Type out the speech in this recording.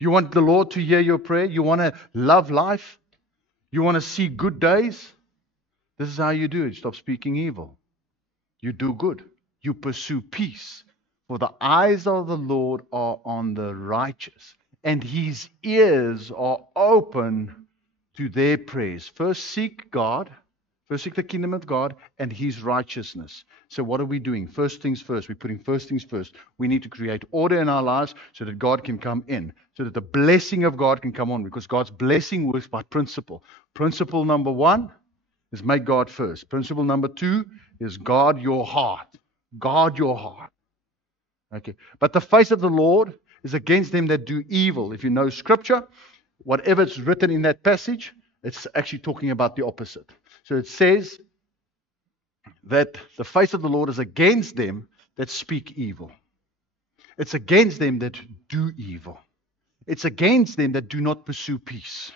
You want the Lord to hear your prayer? You want to love life? You want to see good days? This is how you do it. Stop speaking evil. You do good. You pursue peace. For the eyes of the Lord are on the righteous, and his ears are open to their prayers. First seek God. First seek the kingdom of God and his righteousness. So what are we doing? First things first. We're putting first things first. We need to create order in our lives so that God can come in. So that the blessing of God can come on. Because God's blessing works by principle. Principle number 1 is make God first. Principle number 2 is guard your heart. Guard your heart. Okay. But the face of the Lord is against them that do evil. If you know scripture, whatever is written in that passage, it's actually talking about the opposite. So it says that the face of the Lord is against them that speak evil. It's against them that do evil. It's against them that do not pursue peace.